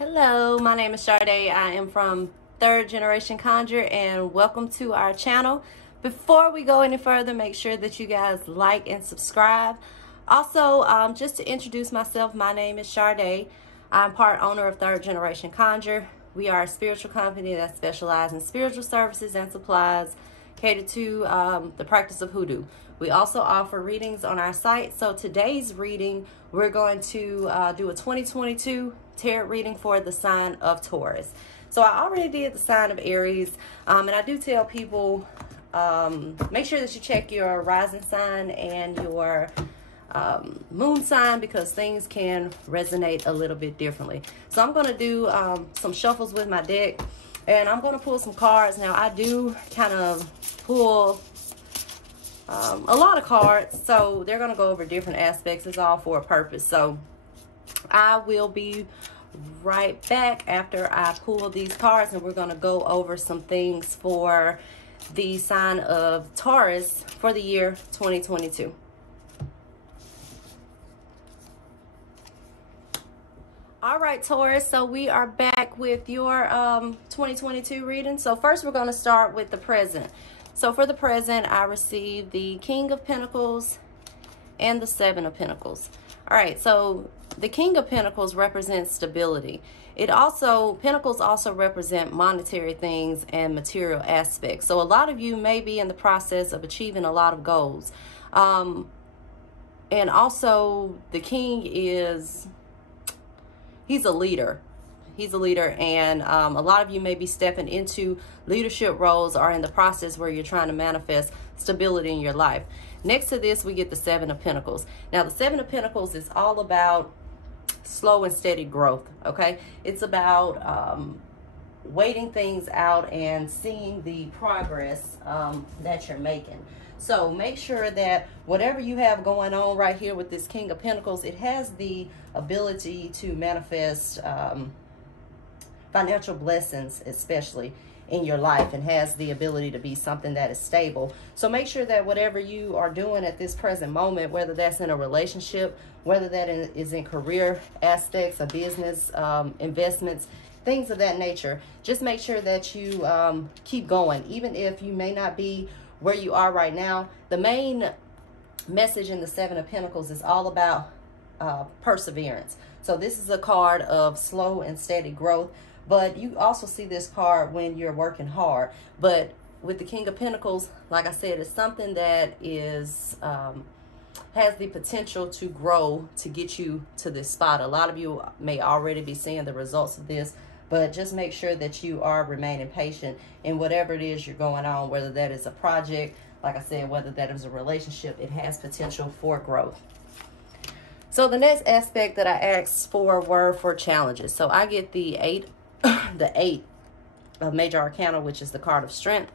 Hello, my name is Sade. I am from Third Generation Conjure and welcome to our channel. Before we go any further, make sure that you guys like and subscribe. Also, just to introduce myself, my name is Sade. I'm part owner of Third Generation Conjure. We are a spiritual company that specializes in spiritual services and supplies catered to the practice of hoodoo. We also offer readings on our site. So today's reading, we're going to do a 2022 tarot reading for the sign of Taurus. So I already did the sign of Aries, and I do tell people, make sure that you check your rising sign and your moon sign, because things can resonate a little bit differently. So I'm going to do some shuffles with my deck, and I'm going to pull some cards. Now I do kind of pull a lot of cards, so they're going to go over different aspects. It's all for a purpose. So I will be right back after I pull these cards, and we're going to go over some things for the sign of Taurus for the year 2022. All right, Taurus, so we are back with your 2022 reading. So first we're going to start with the present. So for the present, I received the King of Pentacles and the Seven of Pentacles. All right, so the King of Pentacles represents stability. Pentacles also represent monetary things and material aspects. So a lot of you may be in the process of achieving a lot of goals. And also the King he's a leader. He's a leader, and a lot of you may be stepping into leadership roles or in the process where you're trying to manifest stability in your life. Next to this, we get the Seven of Pentacles. Now, the Seven of Pentacles is all about slow and steady growth, okay? It's about waiting things out and seeing the progress that you're making. So make sure that whatever you have going on right here with this King of Pentacles, it has the ability to manifest financial blessings, especially in your life, and has the ability to be something that is stable. So make sure that whatever you are doing at this present moment, whether that's in a relationship, whether that is in career aspects, a business, investments, things of that nature, just make sure that you keep going. Even if you may not be where you are right now, the main message in the Seven of Pentacles is all about perseverance. So this is a card of slow and steady growth, but you also see this card when you're working hard. But with the King of Pentacles, like I said, it's something that is has the potential to grow to get you to this spot. A lot of you may already be seeing the results of this, but just make sure that you are remaining patient in whatever it is you're going on, whether that is a project, like I said, whether that is a relationship, it has potential for growth. So the next aspect that I asked for were for challenges. So I get the eight of Major Arcana, which is the card of strength,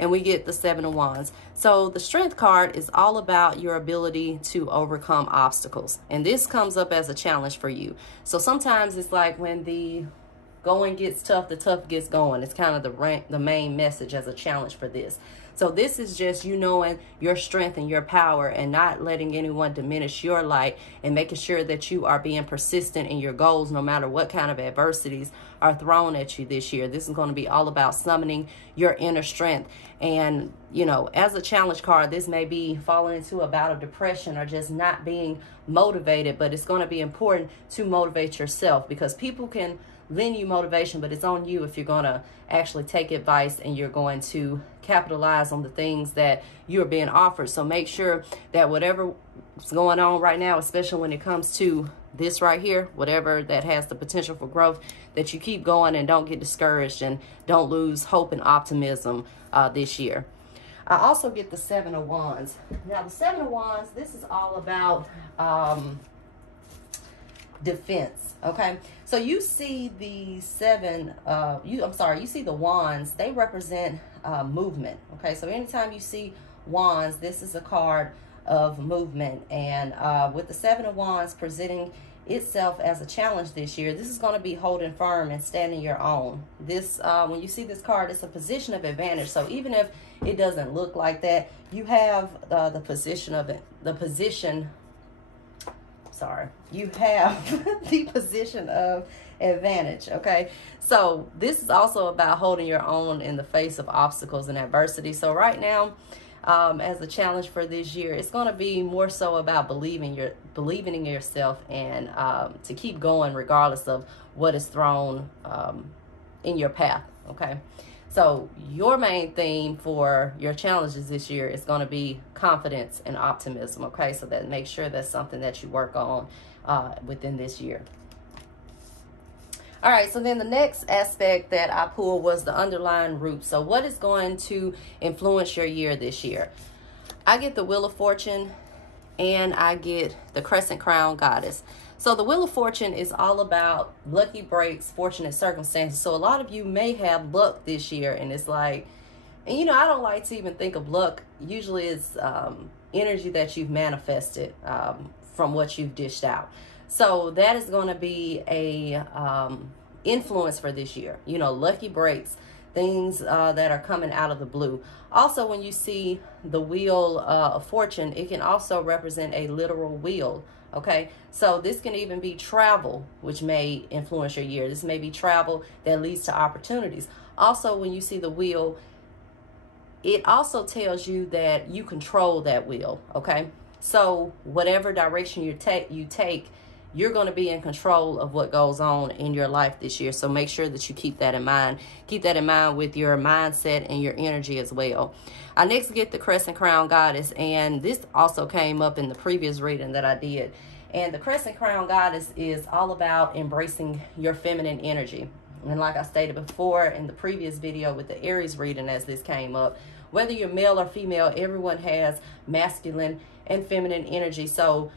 and we get the Seven of Wands. So the Strength card is all about your ability to overcome obstacles, and this comes up as a challenge for you. So sometimes it's like when the going gets tough, the tough gets going. It's kind of the main message as a challenge for this. So this is just you knowing your strength and your power and not letting anyone diminish your light, and making sure that you are being persistent in your goals no matter what kind of adversities are thrown at you this year. This is going to be all about summoning your inner strength. And, you know, as a challenge card, this may be falling into a bout of depression or just not being motivated, but it's going to be important to motivate yourself, because people can lend you motivation, but it's on you if you're going to actually take advice and you're going to capitalize on the things that you're being offered. So make sure that whatever's going on right now, especially when it comes to this right here, whatever that has the potential for growth, that you keep going and don't get discouraged and don't lose hope and optimism this year. I also get the Seven of Wands. Now the Seven of Wands, this is all about defense. Okay, so you see the you see the wands, they represent movement. Okay, so anytime you see wands, this is a card of movement. And with the Seven of Wands presenting itself as a challenge this year, this is going to be holding firm and standing your own. This when you see this card, it's a position of advantage. So even if it doesn't look like that, you have the position of it, you have the position of advantage, okay? So this is also about holding your own in the face of obstacles and adversity. So right now, as a challenge for this year, it's going to be more so about believing in yourself, and to keep going regardless of what is thrown in your path, okay? So your main theme for your challenges this year is going to be confidence and optimism, okay? So that make sure that's something that you work on within this year. All right, so then the next aspect that I pulled was the underlying root. So what is going to influence your year this year? I get the Wheel of Fortune and I get the Crescent Crown Goddess. So the Wheel of Fortune is all about lucky breaks, fortunate circumstances. So a lot of you may have luck this year, and it's like, and you know, I don't like to even think of luck. Usually it's energy that you've manifested from what you've dished out. So that is going to be a influence for this year. You know, lucky breaks, things that are coming out of the blue. Also, when you see the Wheel of Fortune, it can also represent a literal wheel. Okay, so this can even be travel, which may influence your year. This may be travel that leads to opportunities. Also, when you see the wheel, it also tells you that you control that wheel. Okay, so whatever direction you take, you're going to be in control of what goes on in your life this year. So make sure that you keep that in mind. Keep that in mind with your mindset and your energy as well. I next get the Crescent Crown Goddess, and this also came up in the previous reading that I did. And the Crescent Crown Goddess is all about embracing your feminine energy. And like I stated before in the previous video with the Aries reading, as this came up, whether you're male or female, everyone has masculine and feminine energy. So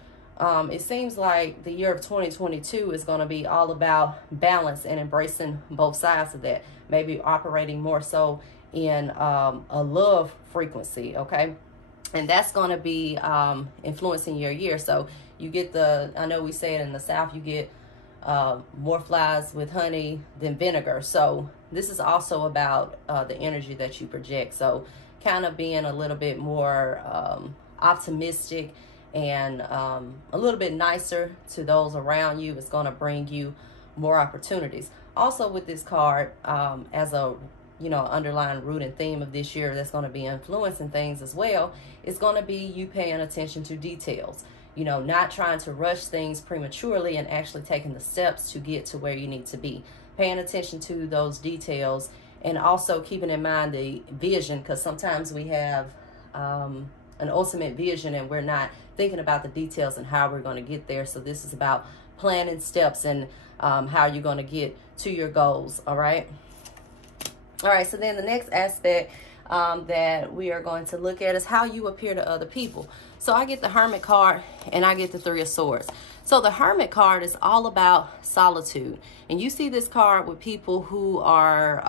it seems like the year of 2022 is going to be all about balance and embracing both sides of that. Maybe operating more so in a love frequency, okay? And that's going to be influencing your year. So you get I know we say it in the South, you get more flies with honey than vinegar. So this is also about the energy that you project. So kind of being a little bit more optimistic and a little bit nicer to those around you is going to bring you more opportunities. Also with this card, as a underlying root and theme of this year that's going to be influencing things as well, it's going to be you paying attention to details. You know, not trying to rush things prematurely and actually taking the steps to get to where you need to be. Paying attention to those details, and also keeping in mind the vision, because sometimes we have an ultimate vision and we're not thinking about the details and how we're going to get there. So this is about planning steps and how you're going to get to your goals. All right. So then the next aspect that we are going to look at is how you appear to other people. So I get the Hermit card and I get the Three of Swords. So the Hermit card is all about solitude. And you see this card with people who are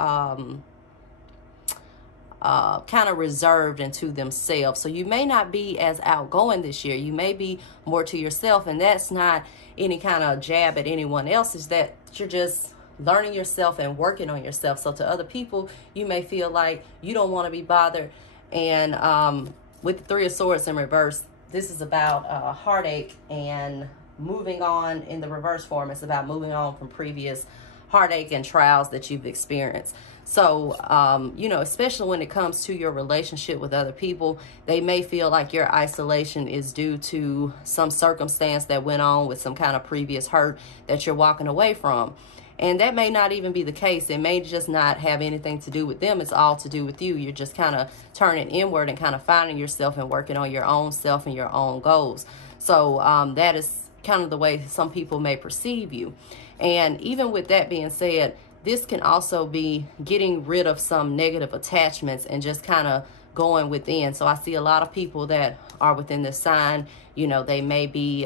kind of reserved into themselves. So you may not be as outgoing this year. You may be more to yourself. And that's not any kind of jab at anyone else. Is that you're just learning yourself and working on yourself. So to other people, you may feel like you don't want to be bothered. And with the Three of Swords in reverse, this is about heartache and moving on. In the reverse form, it's about moving on from previous heartache and trials that you've experienced. So, especially when it comes to your relationship with other people, they may feel like your isolation is due to some circumstance that went on with some kind of previous hurt that you're walking away from. And that may not even be the case. It may just not have anything to do with them. It's all to do with you. You're just kind of turning inward and kind of finding yourself and working on your own self and your own goals. So that is kind of the way some people may perceive you. And even with that being said, this can also be getting rid of some negative attachments and just kind of going within. So I see a lot of people that are within this sign, they may be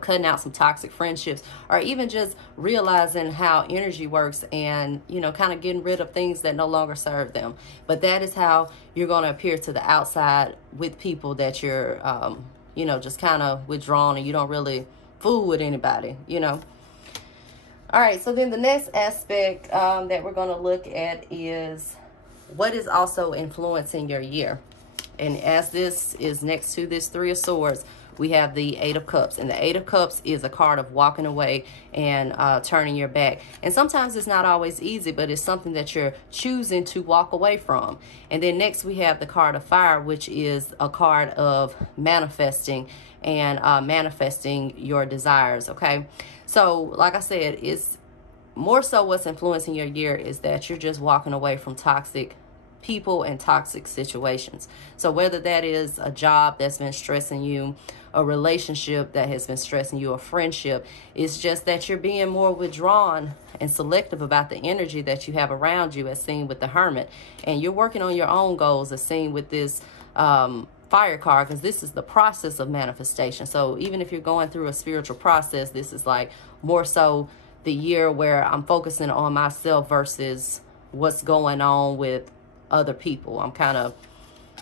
cutting out some toxic friendships, or even just realizing how energy works and, kind of getting rid of things that no longer serve them. But that is how you're going to appear to the outside with people that you're, just kind of withdrawn and you don't really fool with anybody, All right, so then the next aspect that we're going to look at is what is also influencing your year. And as this is next to this Three of Swords, we have the Eight of Cups. And the Eight of Cups is a card of walking away and turning your back. And sometimes it's not always easy, but it's something that you're choosing to walk away from. And then next we have the card of Fire, which is a card of manifesting and manifesting your desires, okay? So like I said, it's more so what's influencing your year is that you're just walking away from toxic people and toxic situations. So whether that is a job that's been stressing you, a relationship that has been stressing you, a friendship, it's just that you're being more withdrawn and selective about the energy that you have around you, as seen with the Hermit. And you're working on your own goals, as seen with this Fire card, because this is the process of manifestation. So even if you're going through a spiritual process, this is like more so the year where I'm focusing on myself versus what's going on with other people. I'm kind of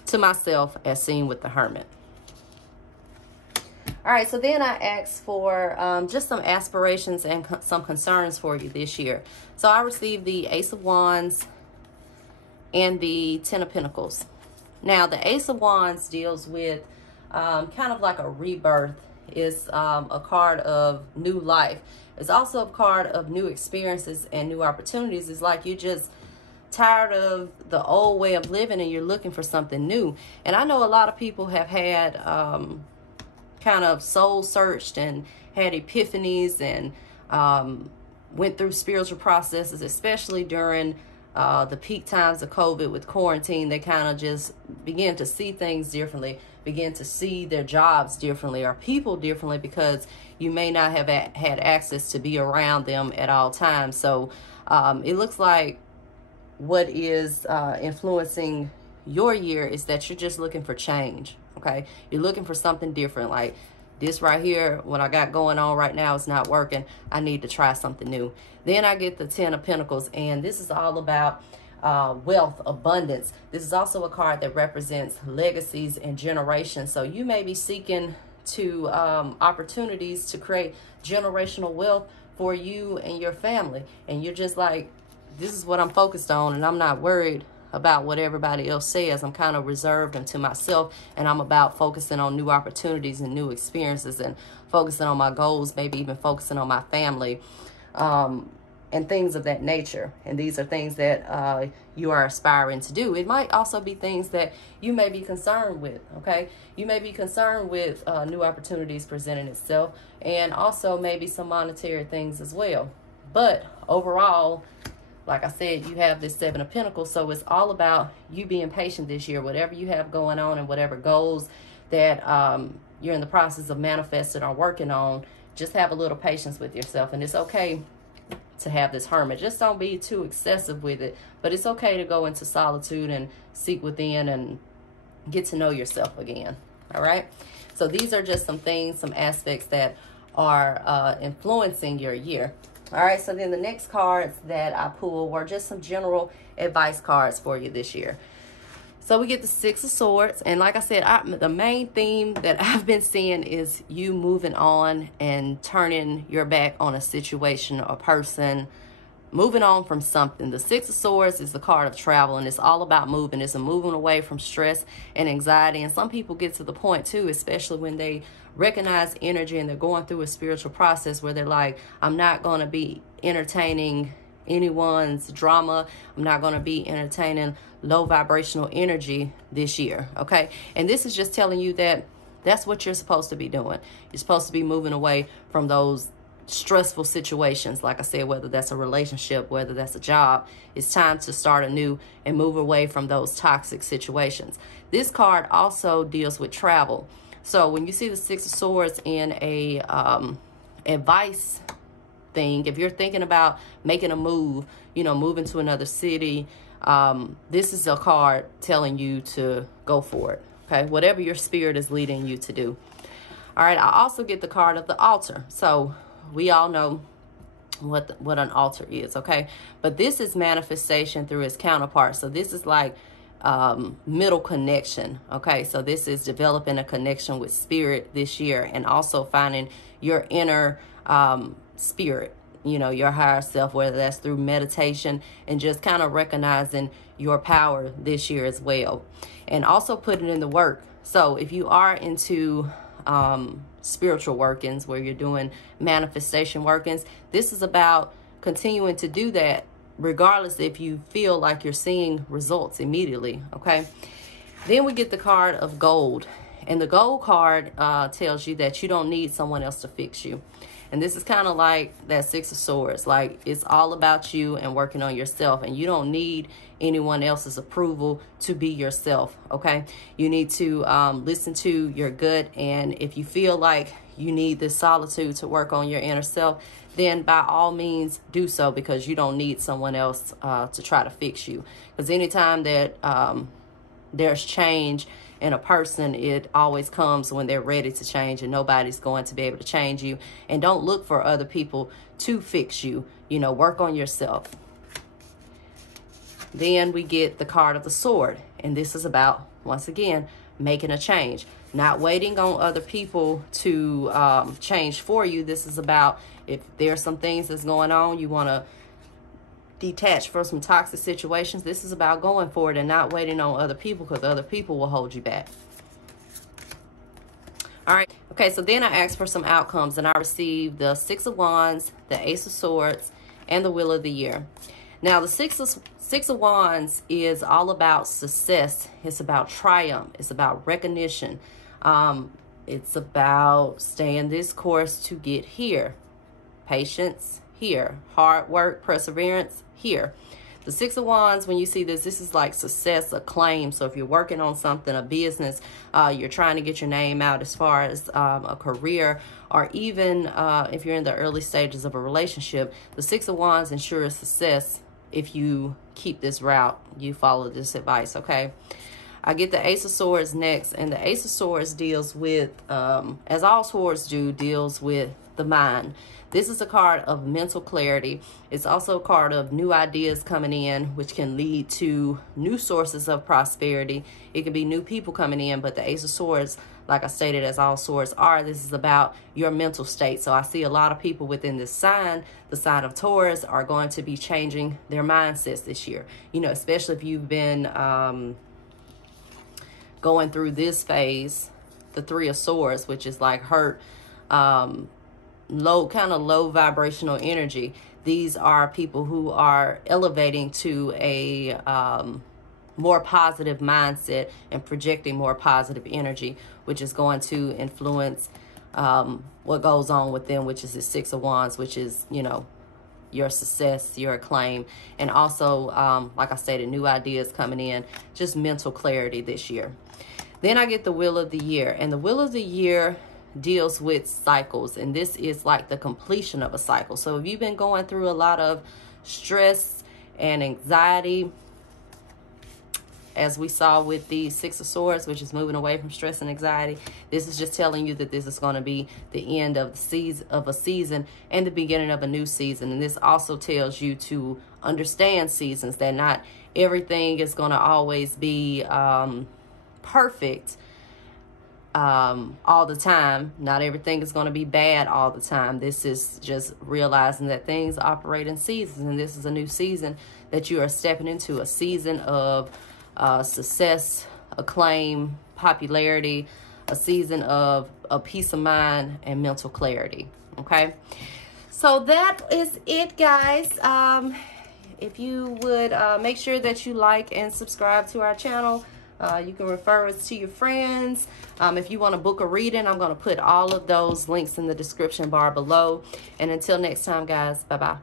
to myself, as seen with the Hermit. All right, so then I asked for just some aspirations and some concerns for you this year. So I received the Ace of Wands and the Ten of Pentacles. Now, the Ace of Wands deals with kind of like a rebirth. It's a card of new life. It's also a card of new experiences and new opportunities. It's like you're just tired of the old way of living and you're looking for something new. And I know a lot of people have had kind of soul searched and had epiphanies and went through spiritual processes, especially during the peak times of COVID with quarantine. They kind of just begin to see things differently, begin to see their jobs differently or people differently, because you may not have had access to be around them at all times. So it looks like what is influencing your year is that you're just looking for change, okay? You're looking for something different. Like this right here, what I got going on right now is not working. I need to try something new. Then I get the Ten of Pentacles, and this is all about wealth, abundance. This is also a card that represents legacies and generations. So you may be seeking to opportunities to create generational wealth for you and your family. And you're just like, this is what I'm focused on, and I'm not worried about what everybody else says. I'm kind of reserved and to myself, and I'm about focusing on new opportunities and new experiences and focusing on my goals, maybe even focusing on my family and things of that nature. And these are things that you are aspiring to do. It might also be things that you may be concerned with, okay? You may be concerned with new opportunities presenting itself, and also maybe some monetary things as well. But overall, like I said, you have this Seven of Pentacles, so it's all about you being patient this year. Whatever you have going on and whatever goals that you're in the process of manifesting or working on, just have a little patience with yourself. And it's okay to have this Hermit. Just don't be too excessive with it. But it's okay to go into solitude and seek within and get to know yourself again. All right? So these are just some things, some aspects that are influencing your year. All right, so then the next cards that I pulled were just some general advice cards for you this year. So we get the Six of Swords. And like I said, the main theme that I've been seeing is you moving on and turning your back on a situation or person, moving on from something. The Six of Swords is the card of travel, and it's all about moving. It's a moving away from stress and anxiety. And some people get to the point too, especially when they recognize energy and they're going through a spiritual process where they're like, I'm not going to be entertaining anyone's drama. I'm not going to be entertaining low vibrational energy this year, okay? And this is just telling you that that's what you're supposed to be doing. You're supposed to be moving away from those stressful situations. Like I said, whether that's a relationship, whether that's a job, it's time to start anew and move away from those toxic situations. This card also deals with travel. So when you see the Six of Swords in a advice thing, if you're thinking about making a move, you know, moving to another city, this is a card telling you to go for it, okay? Whatever your spirit is leading you to do. All right, I also get the card of the altar. So we all know what an altar is, okay? But this is manifestation through its counterpart. So this is like middle connection, okay? So this is developing a connection with spirit this year, and also finding your inner spirit, you know, your higher self, whether that's through meditation and just kind of recognizing your power this year as well. And also putting in the work. So if you are into spiritual workings, where you're doing manifestation workings, this is about continuing to do that regardless if you feel like you're seeing results immediately. Okay, then we get the card of gold, and the gold card tells you that you don't need someone else to fix you. And this is kind of like that Six of Swords. Like, it's all about you and working on yourself, and you don't need anyone else's approval to be yourself. Okay, you need to listen to your gut, and if you feel like you need this solitude to work on your inner self, then by all means do so, because you don't need someone else to try to fix you. Because anytime that there's change in a person, it always comes when they're ready to change, and nobody's going to be able to change you. And don't look for other people to fix you. You know, work on yourself. Then we get the card of the sword, and this is about, once again, making a change, not waiting on other people to change for you. This is about, if there's some things that's going on, you want to detach from some toxic situations. This is about going for it and not waiting on other people, because other people will hold you back. All right. Okay, so then I asked for some outcomes, and I received the Six of Wands, the Ace of Swords, and the Wheel of the Year. Now, the Six of Wands is all about success. It's about triumph. It's about recognition. It's about staying this course to get here. Patience, here. Hard work, perseverance, here. The Six of Wands, when you see this, this is like success, acclaim. So if you're working on something, a business, you're trying to get your name out as far as a career, or even if you're in the early stages of a relationship, the Six of Wands ensures success if you keep this route, you follow this advice, okay? I get the Ace of Swords next, and the Ace of Swords deals with, as all swords do, deals with the mind. This is a card of mental clarity. It's also a card of new ideas coming in, which can lead to new sources of prosperity. It can be new people coming in, but the Ace of Swords, like I stated, as all swords are, this is about your mental state. So I see a lot of people within this sign, the sign of Taurus, are going to be changing their mindsets this year. You know, especially if you've been going through this phase, the Three of Swords, which is like hurt, low vibrational energy. These are people who are elevating to a more positive mindset and projecting more positive energy, which is going to influence what goes on with them, which is the Six of Wands, which is, you know, your success, your acclaim, and also, like I stated, new ideas coming in, just mental clarity this year. Then I get the Wheel of the Year, and the Wheel of the Year deals with cycles, and this is like the completion of a cycle. So if you've been going through a lot of stress and anxiety, as we saw with the Six of Swords, which is moving away from stress and anxiety, this is just telling you that this is going to be the end of the season, of a season, and the beginning of a new season. And this also tells you to understand seasons, that not everything is going to always be perfect all the time. Not everything is going to be bad all the time. This is just realizing that things operate in seasons, and this is a new season that you are stepping into, a season of success, acclaim, popularity, a season of a peace of mind and mental clarity. Okay, so that is it, guys. If you would make sure that you like and subscribe to our channel. You can refer us to your friends. If you want to book a reading, I'm going to put all of those links in the description bar below. And until next time, guys, bye-bye.